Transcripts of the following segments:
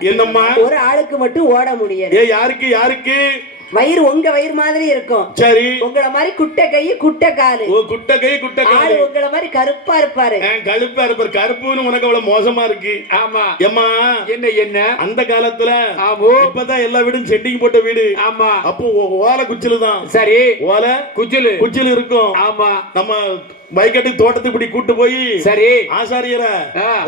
என்னம்மா ஒரு ஆளுக்கு மட்டும் ஓட முடியாது. யாருக்கு யாருக்கு? வயிறு உங்க வயிறு மாதிரி இருக்கும். சரி. உங்கள மாதிரி குட்டை கை குட்டை காலு. ஓ குட்டை கை குட்டை காலு. ஆளு உங்கள மாதிரி கருப்பா இருப்பாரு. கருப்பா இருப்பாரு. கருப்புன்னு உனக்கு அவ்வளவு மோசமா இருக்கு. ஆமா. ஏம்மா என்ன என்ன அந்த காலத்துல ஆமோ இப்பதான் எல்லா வீடும் செட்டிங் போட்ட வீடு. ஆமா. அப்போ ஓலை குச்சிலு தான். சரி. ஓலை குச்சிலு இருக்கும். ஆமா. நம்ம வைக்கட்டு தோட்டத்துக்கு இப்படி கூட்டு போய் சரி ஆசாரியர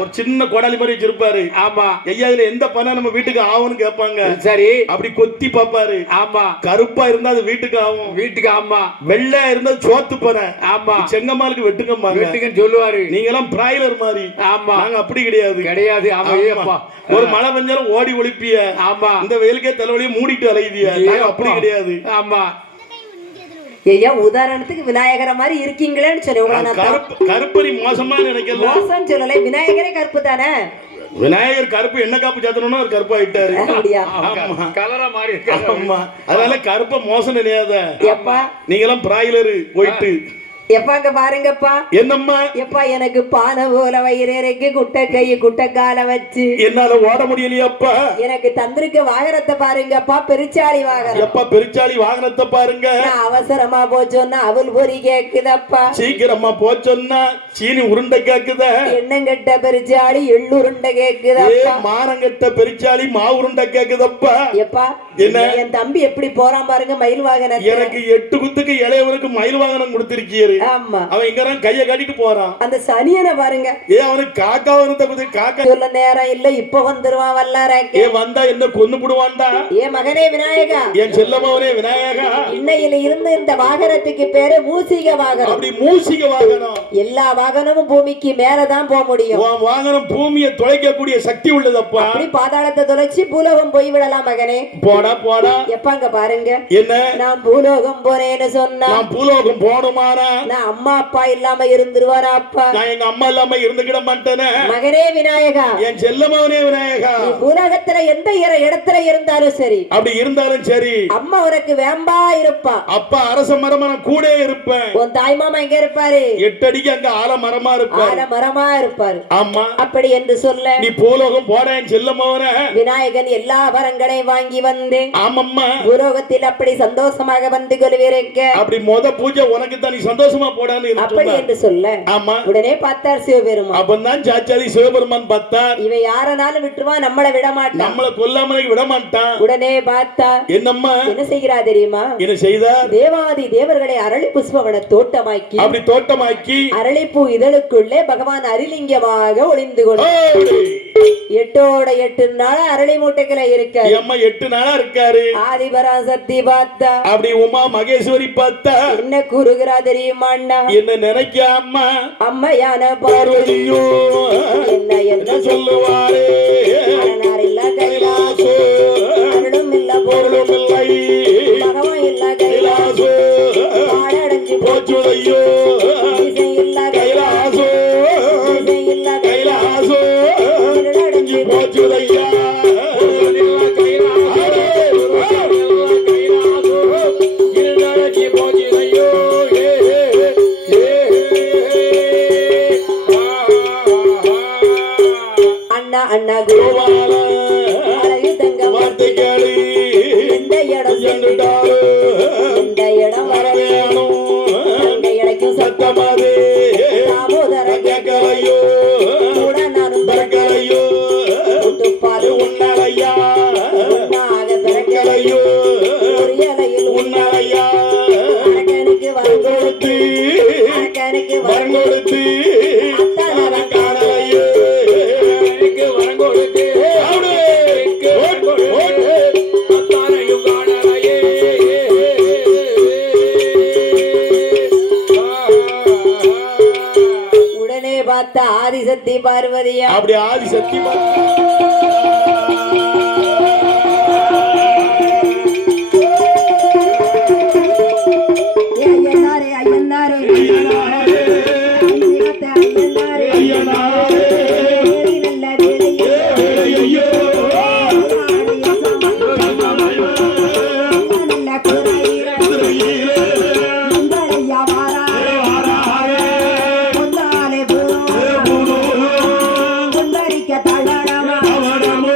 ஒரு சின்ன கொடாலி மாதிரி வச்சிருப்பாரு. ஆமா. ஐயா இதுல எந்த பணம் நம்ம வீட்டுக்கு ஆகும்னு கேட்பாங்க. சரி. அப்படி கொத்தி பாப்பாரு. ஆமா. கருப்பா இருந்தா அது வீட்டுக்கு ஆகும். வீட்டுக்கு ஆமா. வெள்ளை இருந்தா சோத்து பணம். ஆமா. செங்கம்மாளுக்கு வெட்டுங்கன்னு சொல்லுவாரு. நீங்க எல்லாம் பிராய்லர் மாதிரி. ஆமா. நாங்க அப்படி கிடையாது. கிடையாது. ஆமா. ஒரு மழை பெஞ்சாலும் ஓடி ஒளிப்பிய. ஆமா. இந்த வெயிலுக்கே தலைவலியை மூடிட்டு அலையுதியா. அப்படி கிடையாது. ஆமா. ஐயா உதாரணத்துக்கு விநாயகர மாதிரி இருக்கீங்களேன்னு சொல்லி கருப்பரி மோசமா நினைக்கல. மோசம் சொல்லல, விநாயகரே கருப்பு தானே. விநாயகர் கருப்பு என்ன காப்பு சாத்தணும்னா ஒரு கருப்பா ஆயிட்டாரு. கலரா மாறி. அதனால கருப்ப மோசம் நினையாத. எப்பா நீங்க எல்லாம் பிராய்லர் போயிட்டு எப்பாங்க பாருங்கப்பா. என்னம்மா எப்பா எனக்கு பானை போல வயிறேக்கு குட்டை கை குட்டை கால வச்சு என்னால ஓட முடியலையப்பா. எனக்கு தந்திருக்க வாகனத்தை பாருங்கப்பா. பெருச்சாளி வாகனம். எப்பா பெருச்சாளி வாகனத்தை பாருங்க. அவசரமா போச்சோன்னா அவள் பொறி கேக்குதப்பா. சீக்கிரமா போச்சோன்னா சீனி உருண்டை கேக்குத. எண்ணங்கட்ட பெருச்சாளி எள்ளுருண்டை கேக்குதப்பா. மானங்கட்ட பெருச்சாளி மாவு உருண்டை கேக்குதப்பா. எப்பா என்ன என் தம்பி எப்படி போறான் பாருங்க மயில் வாகனம். எனக்கு 8 குத்துக்கு இளையவனுக்கு மயில் வாகனம் கொடுத்திருக்கீரு. ஆமா. அவன் இங்க கைய காட்டிட்டு போறான். அந்த சனியனை பாருங்க. அவனுக்கு காக்கா வந்து காக்கா சொல்ல நேரம் இல்ல இப்ப வந்துருவான் வல்லாரே. வந்தா என்ன கொன்னு புடுவான்டா. மகனே விநாயகா. என் செல்லமவனே விநாயகா. இன்னையில இருந்து இந்த வாகனத்துக்கு பேரு மூசிக வாகனம். அப்படி மூசிக வாகனம். எல்லா வாகனமும் பூமிக்கு மேலதான் போக முடியும். வாகனம் பூமியை துளைக்கக்கூடிய சக்தி உள்ளதப்பா. அப்படி பாதாளத்தை துளைச்சி பூலோகம் போய் விடலாம் மகனே. போடா போடா. எப்பாங்க பாருங்க. என்ன நான் பூலோகம் போறேன்னு சொன்னா நான் பூலோகம் போகணுமானா நான் அம்மா அப்பா இல்லாம இருந்துருவாரா அப்பா. நான் எங்க அம்மா இல்லாம இருந்துக்கிட மாட்டேனே. மகனே விநாயகா. என் செல்லமவனே விநாயகா. நீ பூலோகத்துல எந்த இடத்துல இருந்தாலும் சரி. அப்படி இருந்தாலும் சரி. அம்மா உனக்கு வேம்பா இருப்பா. அப்பா அரச மரமா கூட இருப்பேன். உன் தாய் மாமா எங்க இருப்பாரு? 8 அடிக்கு அங்க ஆலமரமா இருப்பாரு. ஆலமரமா இருப்பாரு. ஆமா. அப்படி என்று சொல்ல நீ பூலோகம் போட என் செல்லமவனே. விநாயகன் எல்லா வரங்களையும் வாங்கி வந்து ஆமம்மா பூலோகத்தில் அப்படி சந்தோஷமாக வந்து கொள்வீங்க. அப்படி முத பூஜை உனக்கு தான். நீ சந்தோஷமா போடான்னு அப்படி என்று சொல்ல ஆமா. உடனே பார்த்தார் சிவபெருமான். அப்பதான் சாச்சாதி சிவபெருமான் பார்த்தார். இவன் யாரனாலும் விட்டுருவான், நம்மள விட மாட்டான். நம்மள கொல்லாம விட மாட்டான். உடனே பார்த்தா என்னம்மா என்ன செய்கிறா தெரியுமா? என்ன செய்தார்? தேவாதி தேவர்களை அரளி புஷ்பவன தோட்டமாக்கி அப்படி தோட்டமாக்கி அரளிப்பூ இதழுக்குள்ளே பகவான் அரிலிங்கமாக ஒளிந்து கொண்டு 8 நாள் அரளி மூட்டைகளை இருக்காரு. 8 நாளா இருக்காரு. ஆதிபராசக்தி பார்த்தா. அப்படி உமா மகேஸ்வரி பார்த்தா. என்ன கூறுகிறா தெரியுமா? என்ன நினைக்காம அம்மையான பார்வதியோ என்ன சொல்லுவாரே. கைலாசோ அருளும் இல்ல பொருளும் இல்லை. பகவான் இல்ல கைலாசோ பாடடைஞ்சு போச்சுதையோ. இல்ல கைலாசோ இல்ல கைலாசோ அடைஞ்சு போச்சுதையா. அண்ணா குருவால அழகுதங்க வார்த்தைகளி எந்த இடம் சென்றுட்டாரு. எந்த இடம் வர வேணும். அந்த இடக்கும் சத்தமாதே தாமோதர கேட்கலையோ. கூட நானும் பிறக்கலையோ. துப்பாது உன்னாலையா உன்னாக பிறக்கலையோ. ஒரு இலையில் உன்னாலையா அரக்கனுக்கு வரம் கொடுத்து அரக்கனுக்கு வரம் கொடுத்து அத்தனை காணலையோ. பார்த்த ஆதிசக்தி பார்வதியா. அப்படி ஆதிசக்தி ஐயனாரே ஐயனாரே அவனமோ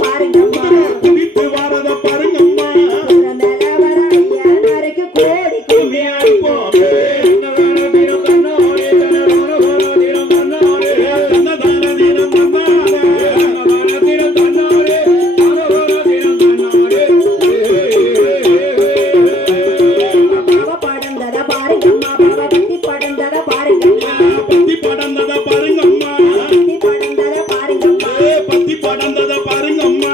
பாருங்கம்மா குதித்து வாரத பாருங்கம்மா குதிரை மேல வர ஐயனாருக்கு கோடி கும்மி அடிப்போமே அன்னதான தினம் தன்னாரே தன்னதான தினம் தன்னாரே அன்னதான தினம் தன்னாரே அன்னதான தினம் தன்னாரே அன்னதான தினம் தன்னாரே பாவ படந்தத பாருங்கம்மா பாவ பத்தி படந்தத பாருங்கம்மா பத்தி படந்தத பாருங்கம்மா பத்தி படந்தத பாருங்கம்மா பத்தி படந்தத பாருங்கம்மா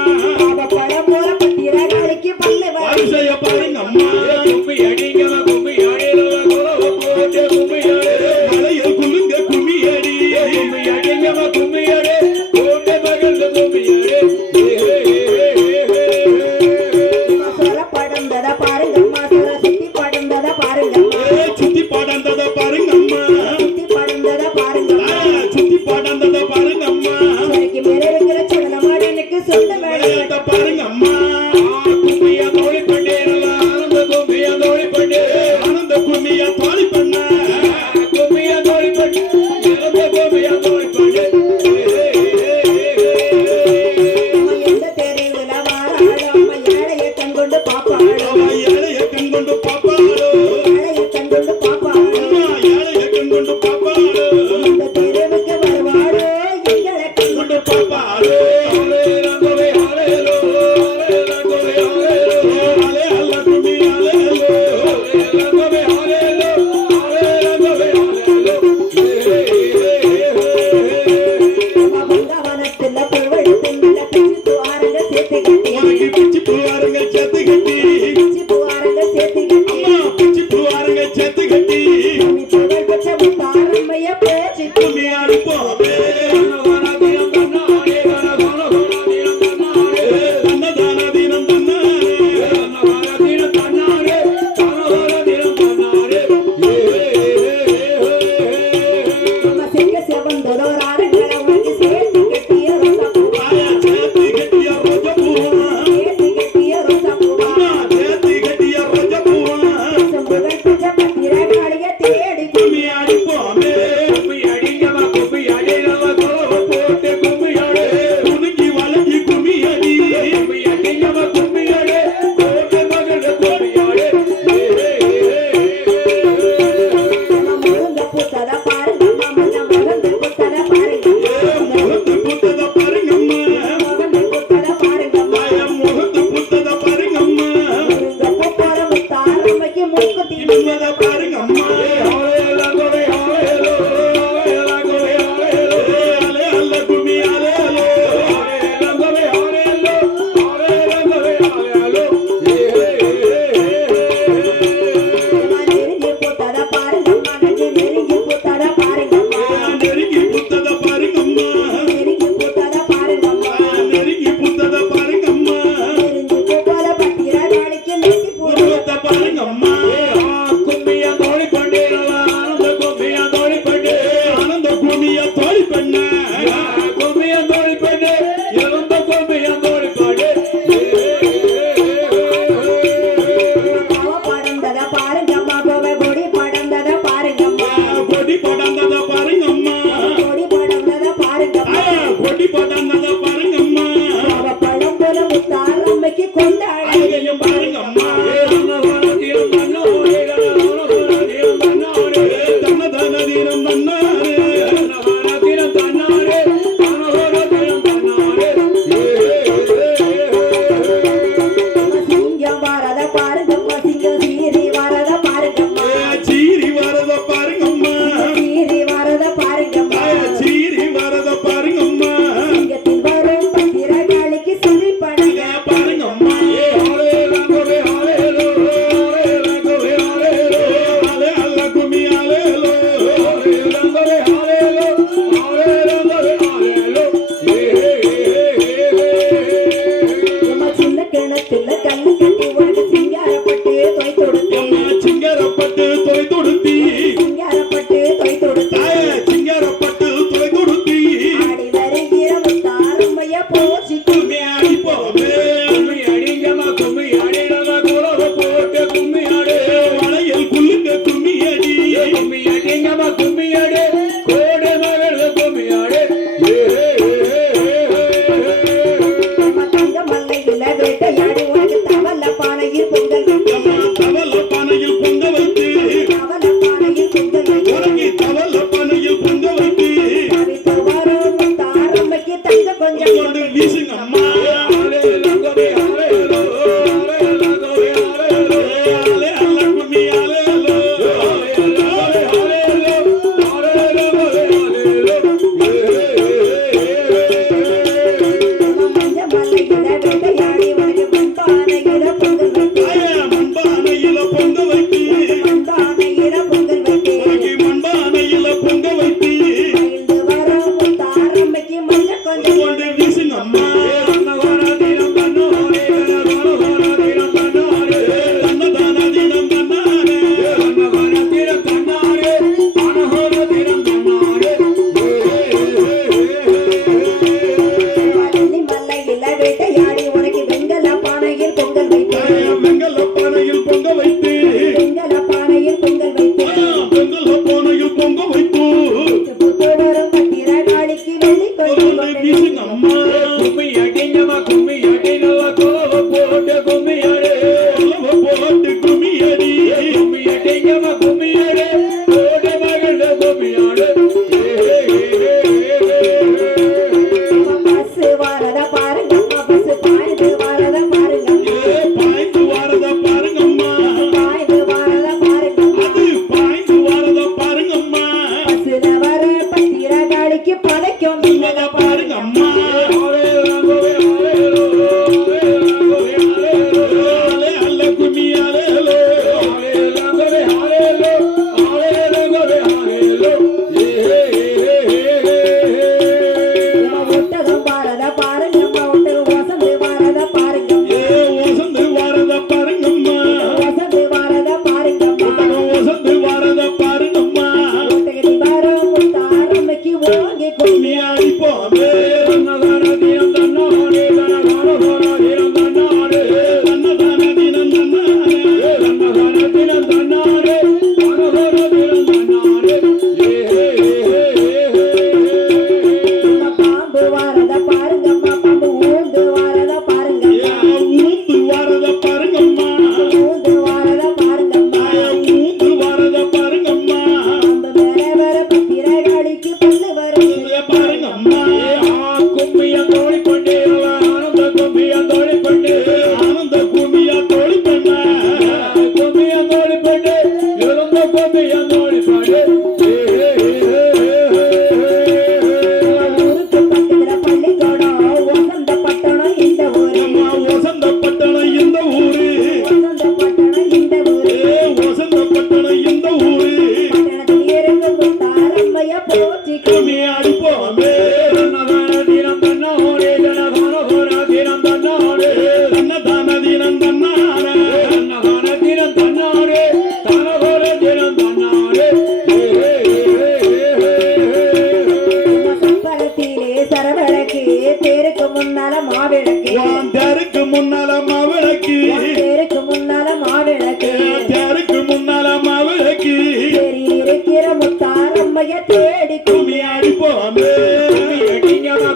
தேருக்கு முன்னால மாவிளக்கு தேருக்கு முன்னால மாவிளக்கு தேருக்கு முன்னால மாவிளக்கு தேரி இருக்கிற முத்தாரம்மைய தேடி கும்மி ஆடி போமே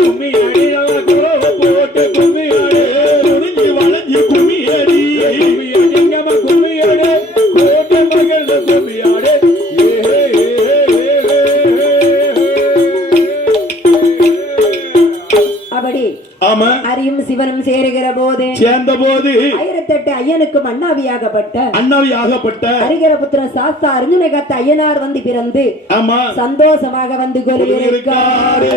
கும்மி அடி போட்டு கும்மி ஆடு முடிஞ்சு வளைஞ்சு கும்மி அடி கும்மி அடி கோட்டை மகள் கும்மி ஆடு அப்படி ஆமா அரியும் சிவனும் சேருகிற போது சேர்ந்த போது 1008 ஐயனுக்கும் அண்ணாவியாகப்பட்ட அண்ணாவி ஆகப்பட்ட ஹரிகர புத்திரன் சாஸ்தா அருங்கனகத்த ஐயனார் வந்து பிறந்து ஆமா சந்தோஷமாக வந்து கொண்டிருக்காரு. இருக்காரு